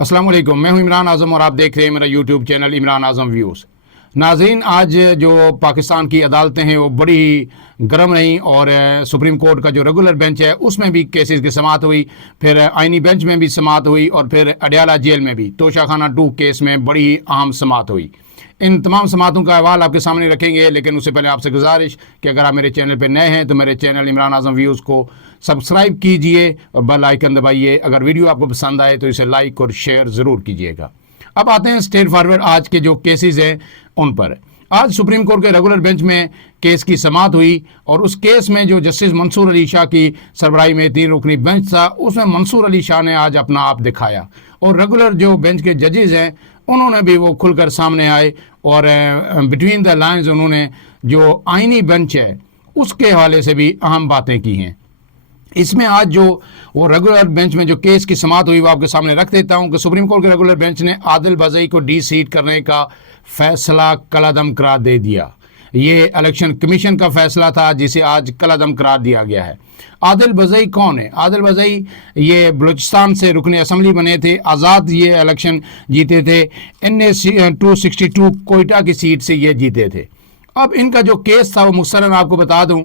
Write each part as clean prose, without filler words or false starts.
अस्सलाम वालेकुम, मैं हूं इमरान आज़म और आप देख रहे हैं मेरा यूट्यूब चैनल इमरान आज़म व्यूज़। नाज़रीन, आज जो पाकिस्तान की अदालतें हैं वो बड़ी ही गर्म रहीं और सुप्रीम कोर्ट का जो रेगुलर बेंच है उसमें भी केसेस की समाअत हुई, फिर आइनी बेंच में भी समाअत हुई और फिर अडयाला जेल में भी तोशाखाना 2 केस में बड़ी ही अहम समाअत हुई। इन तमाम समातों का अहवाल आपके सामने रखेंगे, लेकिन उससे पहले आपसे गुजारिश कि अगर आप मेरे चैनल पर नए हैं तो मेरे चैनल इमरान आज़म व्यूज़ को सब्सक्राइब कीजिए और बेल आइकन दबाइए। अगर वीडियो आपको पसंद आए तो इसे लाइक और शेयर ज़रूर कीजिएगा। अब आते हैं स्ट्रेट फॉरवर्ड आज के जो केसेस हैं उन पर। आज सुप्रीम कोर्ट के रेगुलर बेंच में केस की समाअत हुई और उस केस में जो जस्टिस मंसूर अली शाह की सरबराही में 3 रुकनी बेंच था उसमें मंसूर अली शाह ने आज अपना आप दिखाया और रेगुलर जो बेंच के जजेस हैं उन्होंने भी वो खुलकर सामने आए और बिटवीन द लाइन्स उन्होंने जो आइनी बेंच है उसके हवाले से भी अहम बातें की हैं। इसमें आज जो वो रेगुलर बेंच में जो केस की समाअत हुई वो आपके सामने रख देता हूं कि सुप्रीम कोर्ट के रेगुलर बेंच ने आदिल बज़ई को डी सीट करने का फैसला कलअदम करार दे दिया। ये इलेक्शन कमीशन का फैसला था जिसे आज कलअदम करार दिया गया है। आदिल बज़ई कौन है? आदिल बज़ई ये बलूचिस्तान से रुकने असम्बली बने थे, आज़ाद ये इलेक्शन जीते थे, NA 262 कोयटा की सीट से ये जीते थे। अब इनका जो केस था वो मुख्तसरन आपको बता दूं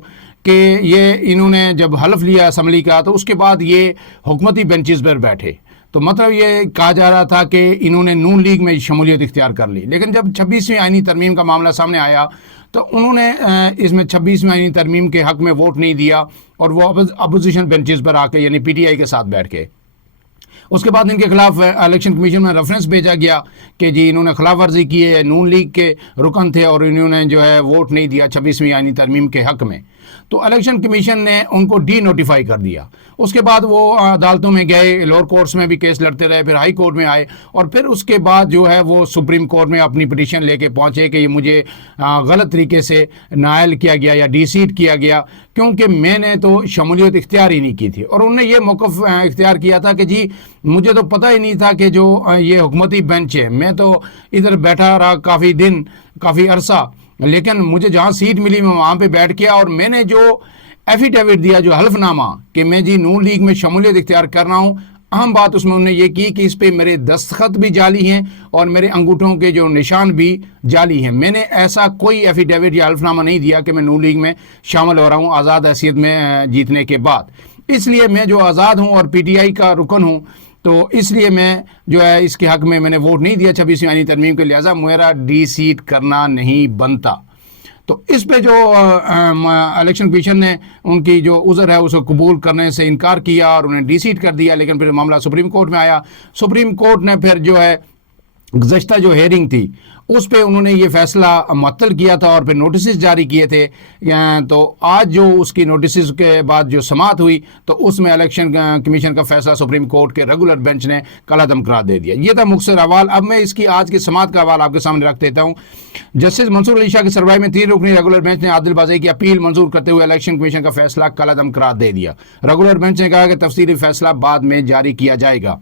कि ये इन्होंने जब हल्फ लिया असम्बली का तो उसके बाद ये हुकूमती बेंचेस पर बैठे, तो मतलब ये कहा जा रहा था कि इन्होंने नून लीग में शमूलियत इख्तियार कर ली। लेकिन जब 26वीं आइनी तरमीम का मामला सामने आया तो उन्होंने इसमें 26वीं आइनी तरमीम के हक़ में वोट नहीं दिया और वो अपोजिशन बेंचेस पर आके यानी PTI के साथ बैठ के उसके बाद इनके खिलाफ इलेक्शन कमीशन में रेफरेंस भेजा गया कि जी इन्होंने खिलाफ वर्जी की है, नून लीग के रुकन थे और इन्होंने जो है वोट नहीं दिया 26वीं आइनी तरमीम के हक़ में। तो इलेक्शन कमीशन ने उनको डी नोटिफाई कर दिया। उसके बाद वो अदालतों में गए, लोअर कोर्ट्स में भी केस लड़ते रहे, फिर हाई कोर्ट में आए और फिर उसके बाद जो है वो सुप्रीम कोर्ट में अपनी पिटीशन लेके पहुंचे कि ये मुझे गलत तरीके से नायल किया गया या डी सीट किया गया क्योंकि मैंने तो शमूलियत इख्तियार ही नहीं की थी। और उन्होंने ये मौक़िफ़ इख्तियार किया था कि जी मुझे तो पता ही नहीं था कि जो ये हुकूमती बेंच है, मैं तो इधर बैठा रहा काफ़ी दिन, काफ़ी अरसा, लेकिन मुझे जहाँ सीट मिली मैं वहाँ पे बैठ गया और मैंने जो एफिडेविट दिया, जो हल्फनामा कि मैं जी नून लीग में शमूलियत इख्तियार कर रहा हूँ, अहम बात उसमें उन्होंने ये की कि इस पे मेरे दस्तखत भी जाली हैं और मेरे अंगूठों के जो निशान भी जाली हैं। मैंने ऐसा कोई एफिडेविट या हल्फनामा नहीं दिया कि मैं नून लीग में शामिल हो रहा हूँ आज़ाद हैसियत में जीतने के बाद। इसलिए मैं जो आज़ाद हूँ और PTI का रुकन हूँ तो इसलिए मैं जो है इसके हक़ में मैंने वोट नहीं दिया 26वीं आइनी तरमीम के, लिहाजा मेरा डी सीट करना नहीं बनता। तो इस पे जो इलेक्शन कमीशन ने उनकी जो उज़र है उसको कबूल करने से इनकार किया और उन्हें डी सीट कर दिया। लेकिन फिर मामला सुप्रीम कोर्ट में आया। सुप्रीम कोर्ट ने फिर जो है गुज़श्ता जो हेयरिंग थी उस पे उन्होंने ये फैसला मुअत्तल किया था और फिर नोटिस जारी किए थे। तो आज जो उसकी नोटिस के बाद जो समाअत हुई तो उसमें इलेक्शन कमीशन का फैसला सुप्रीम कोर्ट के रेगुलर बेंच ने कलअदम करार दे दिया। ये था मुख्तसर अहवाल। अब मैं इसकी आज की समाअत का अहवाल आपके सामने रख देता हूँ। जस्टिस मंसूर अली शाह की सरबराही में 3 रुकनी रेगुलर बेंच ने आदिल बज़ई की अपील मंजूर करते हुए इलेक्शन कमीशन का फैसला कलअदम करार दे दिया। रेगुलर बेंच ने कहा कि तफसीली फैसला बाद में जारी किया जाएगा।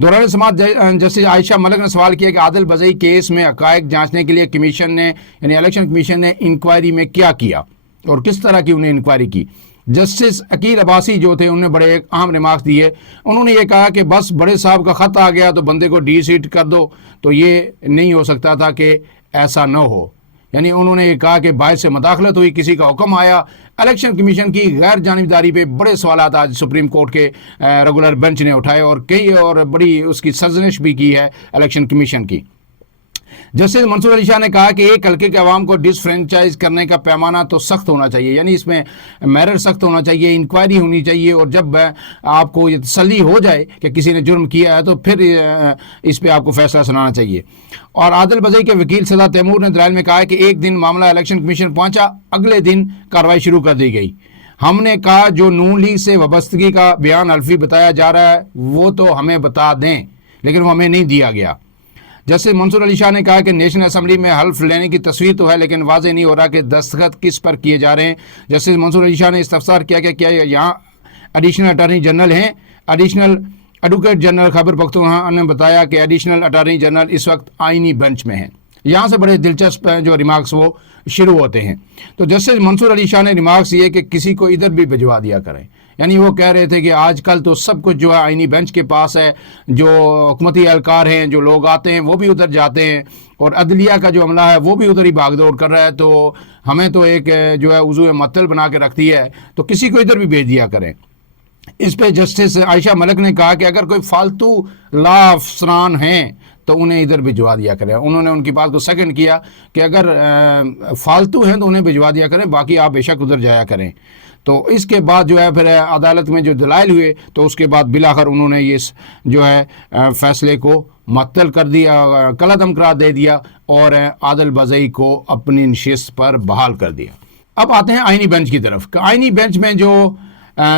दौरान समाअत जस्टिस आयशा मलिक ने सवाल किया कि आदिल बज़ई केस में हक़ाइक़ जांचने के लिए कमीशन ने यानी इलेक्शन कमीशन ने इंक्वायरी में क्या किया और किस तरह की उन्हें इंक्वायरी की। जस्टिस अकील अब्बासी जो थे उन्होंने बड़े एक अहम रिमार्क्स दिए। उन्होंने ये कहा कि बस बड़े साहब का ख़त आ गया तो बंदे को डी सीट कर दो, तो ये नहीं हो सकता था कि ऐसा न हो। यानी उन्होंने ये कहा कि बाहर से मदाखलत हुई, किसी का हुक्म आया। इलेक्शन कमीशन की गैर जानिबदारी पे बड़े सवालात आज सुप्रीम कोर्ट के रेगुलर बेंच ने उठाए और कई और बड़ी उसकी सरजनिश भी की है इलेक्शन कमीशन की। जस्टिस मंसूर अली शाह ने कहा कि एक हल्के के अवाम को डिसफ्रेंचाइज करने का पैमाना तो सख्त होना चाहिए, यानी इसमें मेरिट सख्त होना चाहिए, इंक्वायरी होनी चाहिए और जब आपको ये तसल्ली हो जाए कि किसी ने जुर्म किया है तो फिर इस पर आपको फैसला सुनाना चाहिए। और आदिल बज़ई के वकील सदा तैमूर ने दलाइल में कहा कि एक दिन मामला इलेक्शन कमीशन पहुंचा, अगले दिन कार्रवाई शुरू कर दी गई। हमने कहा जो नून लीग से वाबस्तगी का बयान हल्फी बताया जा रहा है वो तो हमें बता दें, लेकिन वो हमें नहीं दिया गया। जस्टिस मंसूर अली शाह ने कहा कि नेशनल असम्बली में हल्फ लेने की तस्वीर तो है लेकिन वाज़ेह नहीं हो रहा कि दस्तखत किस पर किए जा रहे हैं। जस्टिस मंसूर अली शाह ने इस्तफसार किया कि क्या यहाँ एडिशनल अटारनी जनरल हैं। Additional advocate general Khyber Pakhtunkhwa ने बताया कि एडिशनल अटारनी जनरल इस वक्त आइनी बेंच में हैं। यहाँ से बड़े दिलचस्प जो रिमार्क्स वो शुरू होते हैं। तो जस्टिस मंसूर अली शाह ने रिमार्क्स ये कि किसी को इधर भी भिजवा दिया करें, یعنی وہ کہہ رہے تھے کہ آج کل تو سب کچھ جو ہے آئینی بینچ کے پاس ہے، جو حکومتی اہلکار ہیں، جو لوگ آتے ہیں وہ بھی ادھر جاتے ہیں، اور عدلیہ کا جو عملہ ہے وہ بھی ادھر ہی بھاگ دوڑ کر رہا ہے، تو ہمیں تو ایک جو ہے عضو معطل بنا کے رکھتی ہے، تو کسی کو ادھر بھی بھیج دیا کریں۔ اس پہ جسٹس عائشہ ملک نے کہا کہ اگر کوئی فالتو لا افسران ہیں تو انہیں ادھر بھجوا دیا کریں۔ انہوں نے ان کی بات کو سیکنڈ کیا کہ اگر فالتو ہیں تو انہیں بھجوا دیا کریں، باقی آپ بے شک ادھر جایا کریں۔ تو اس کے بعد جو ہے پھر عدالت میں جو دلائل ہوئے تو اس کے بعد بلاخر انہوں نے اس جو ہے فیصلے کو معطل کر دیا، کالعدم قرار دے دیا، اور عادل بزئی کو اپنی نشست پر بحال کر دیا۔ اب آتے ہیں آئینی بینچ کی طرف۔ آئینی بینچ میں جو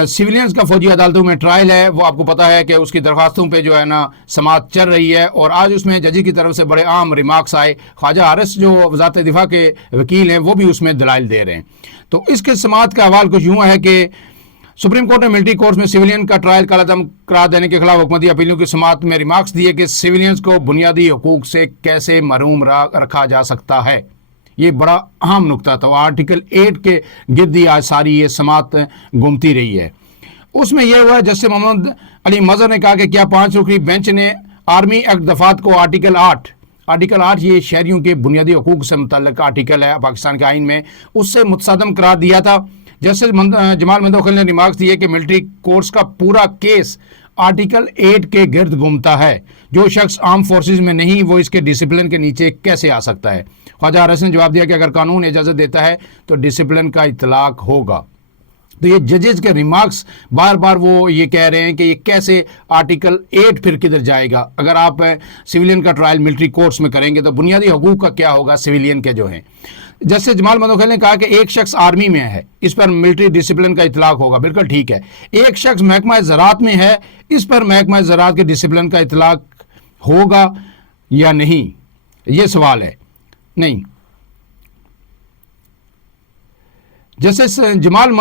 سویلینز کا فوجی عدالتوں میں ٹرائل ہے، وہ آپ کو پتا ہے کہ اس کی درخواستوں پہ جو ہے نا سماعت چل رہی ہے، اور آج اس میں ججی کی طرف سے بڑے عام ریمارکس آئے۔ خواجہ حارث جو وزارت دفاع کے وکیل ہیں وہ بھی اس میں دلائل دے رہے ہیں۔ تو اس کے سماعت کا حوال کچھ یوں ہے کہ سپریم کورٹ نے ملٹری کورٹس میں سویلین کا ٹرائل کالعدم قرار دینے کے خلاف حکومتی اپیلوں کی سماعت میں ریمارکس دیے کہ سویلینز کو بنیادی حقوق سے کیسے محروم رکھا جا سکتا ہے۔ یہ بڑا اہم نقطہ تھا، آرٹیکل 8 کے گرد ہی آج ساری یہ سماعت گھومتی رہی ہے۔ اس میں یہ ہوا ہے، جسٹس محمد علی مظہر نے کہا کہ کیا 5 رکنی بینچ نے آرمی ایکٹ دفعات کو آرٹیکل 8 یہ شہریوں کے بنیادی حقوق سے متعلق آرٹیکل ہے پاکستان کے آئین میں، اس سے متصادم قرار دیا تھا۔ جسٹس جمال مندوخیل نے ریمارکس دیے کہ ملٹری کورٹس کا پورا کیس آرٹیکل 8 کے گرد گھومتا ہے۔ جو شخص آرم فورسز میں نہیں وہ اس کے ڈسپلن کے نیچے کیسے آ سکتا ہے؟ خواجہ حارث نے جواب دیا کہ اگر قانون اجازت دیتا ہے تو ڈسپلن کا اطلاق ہوگا۔ تو یہ ججز کے ریمارکس بار بار وہ یہ کہہ رہے ہیں کہ یہ کیسے آرٹیکل 8 پھر کدھر جائے گا؟ اگر آپ سویلین کا ٹرائل ملٹری کورٹس میں کریں گے تو بنیادی حقوق کا کیا ہوگا سویلین کے جو ہیں؟ جسٹس جمال مندوخیل نے کہا کہ ایک شخص آرمی میں ہے، اس پر ملٹری ڈسپلن کا اطلاق ہوگا۔ بالکل ٹھیک ہے۔ ایک شخص محکمہ زراعت میں ہے، اس پر محکمہ زراعت کے ڈسپلن کا اطلاق ہوگا یا نہیں؟ یہ سوال ہے۔ نہیں۔ جسٹس جمال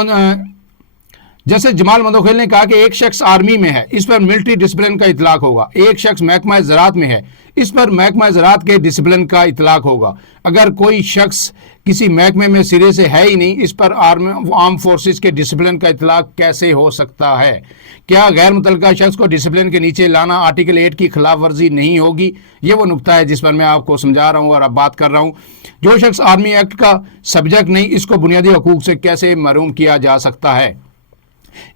مندوخیل نے کہا کہ ایک شخص آرمی میں ہے، اس پر ملٹری ڈسپلن کا اطلاق ہوگا۔ ایک شخص محکمہ زراعت میں ہے، اس پر محکمہ زراعت کے ڈسپلن کا اطلاق ہوگا۔ اگر کوئی شخص کسی محکمے میں سرے سے ہے ہی نہیں، اس پر آرم فورسز کے ڈسپلن کا اطلاق کیسے ہو سکتا ہے؟ کیا غیر متعلقہ شخص کو ڈسپلن کے نیچے لانا آرٹیکل 8 کی خلاف ورزی نہیں ہوگی؟ یہ وہ نقطہ ہے جس پر میں آپ کو سمجھا رہا ہوں اور اب بات کر رہا ہوں۔ جو شخص آرمی ایکٹ کا سبجیکٹ نہیں، اس کو بنیادی حقوق سے کیسے محروم کیا جا سکتا ہے؟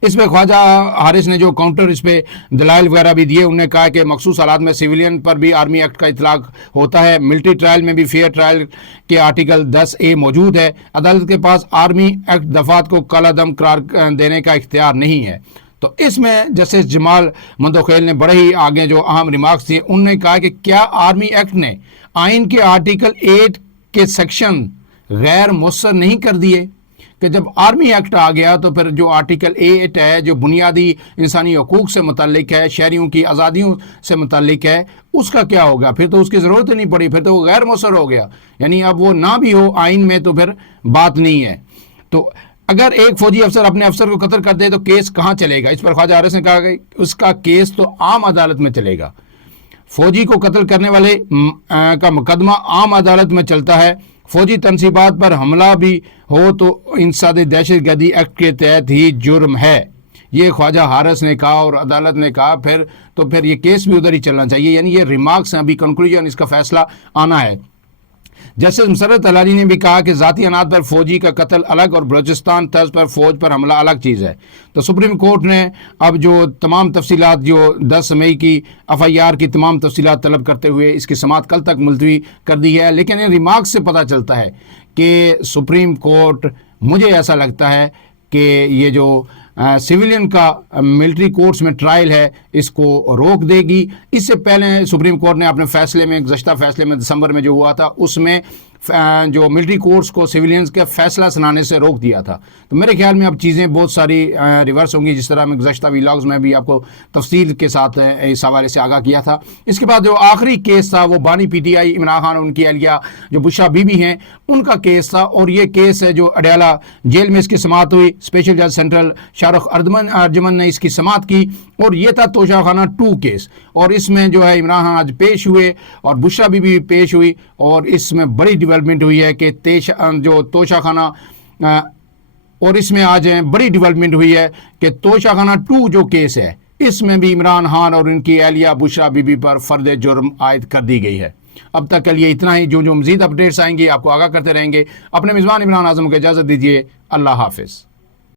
اس پہ خواجہ حارث نے جو کاؤنٹر اس پہ دلائل وغیرہ بھی دیے، انہوں نے کہا کہ مخصوص حالات میں سویلین پر بھی آرمی ایکٹ کا اطلاق ہوتا ہے، ملٹری ٹرائل میں بھی فیئر ٹرائل کے آرٹیکل 10A موجود ہے، عدالت کے پاس آرمی ایکٹ دفعات کو کالعدم قرار دینے کا اختیار نہیں ہے۔ تو اس میں جسٹس جمال مندوخیل نے بڑے ہی آگے جو اہم ریمارکس دیے، انہوں نے کہا کہ کیا آرمی ایکٹ نے آئین کے آرٹیکل 8 کے سیکشن غیر مؤثر نہیں کر دیے؟ کہ جب آرمی ایکٹ آ گیا تو پھر جو آرٹیکل 8 ہے، جو بنیادی انسانی حقوق سے متعلق ہے، شہریوں کی آزادیوں سے متعلق ہے، اس کا کیا ہوگا؟ پھر تو اس کی ضرورت ہی نہیں پڑی، پھر تو وہ غیر مؤثر ہو گیا۔ یعنی اب وہ نہ بھی ہو آئین میں تو پھر بات نہیں ہے۔ تو اگر ایک فوجی افسر اپنے افسر کو قتل کر دے تو کیس کہاں چلے گا؟ اس پر خواجہ حارث نے کہا کہ اس کا کیس تو عام عدالت میں چلے گا۔ فوجی کو قتل کرنے والے کا مقدمہ عام عدالت میں چلتا ہے۔ فوجی تنصیبات پر حملہ بھی ہو تو انسداد دہشت گردی ایکٹ کے تحت ہی جرم ہے، یہ خواجہ حارث نے کہا اور عدالت نے کہا پھر یہ کیس بھی ادھر ہی چلنا چاہیے۔ یعنی یہ ریمارکس ہیں، ابھی کنکلوژن اس کا فیصلہ آنا ہے۔ جسٹس مسرت ہلالی نے بھی کہا کہ ذاتی اناد پر فوجی کا قتل الگ اور بلوچستان طرز پر فوج پر حملہ الگ چیز ہے۔ تو سپریم کورٹ نے اب جو تمام تفصیلات، جو 10 مئی کی FIR کی تمام تفصیلات طلب کرتے ہوئے اس کی سماعت کل تک ملتوی کر دی ہے۔ لیکن ان ریمارکس سے پتہ چلتا ہے کہ سپریم کورٹ، مجھے ایسا لگتا ہے کہ یہ جو سویلین کا ملٹری کورٹس میں ٹرائل ہے اس کو روک دے گی۔ اس سے پہلے سپریم کورٹ نے اپنے فیصلے میں، گزشتہ فیصلے میں دسمبر میں جو ہوا تھا، اس میں جو ملٹری کورٹس کو سویلینز کے فیصلہ سنانے سے روک دیا تھا۔ تو میرے خیال میں اب چیزیں بہت ساری ریورس ہوں گی، جس طرح میں گزشتہ ویلاگز میں بھی آپ کو تفصیل کے ساتھ اس حوالے سے آگاہ کیا تھا۔ اس کے بعد جو آخری کیس تھا وہ بانی PTI عمران خان اور ان کی اہلیہ جو بشرا بی بی ہیں، ان کا کیس تھا، اور یہ کیس ہے جو اڈیالہ جیل میں اس کی سماعت ہوئی۔ اسپیشل جج سینٹرل شاہ رخ ارجمن نے اس کی سماعت کی، اور یہ تھا توشہ خانہ 2 کیس، اور اس میں جو ہے عمران خان آج پیش ہوئے اور بشرا بی بی پیش ہوئی، اور اس میں بڑی ڈیولپمنٹ ہوئی ہے کہ جو توشہ خانہ اور اس میں آج بڑی ڈیولپمنٹ ہوئی ہے کہ توشہ خانہ 2 جو کیس ہے اس میں بھی عمران خان اور ان کی اہلیہ بشرا بی بی پر فرد جرم عائد کر دی گئی ہے. اب تک کے لیے اتنا ہی. جو مزید اپڈیٹس آئیں گی آپ کو آگاہ کرتے رہیں گے. اپنے میزبان عمران اعظم کو اجازت دیجیے. اللہ حافظ.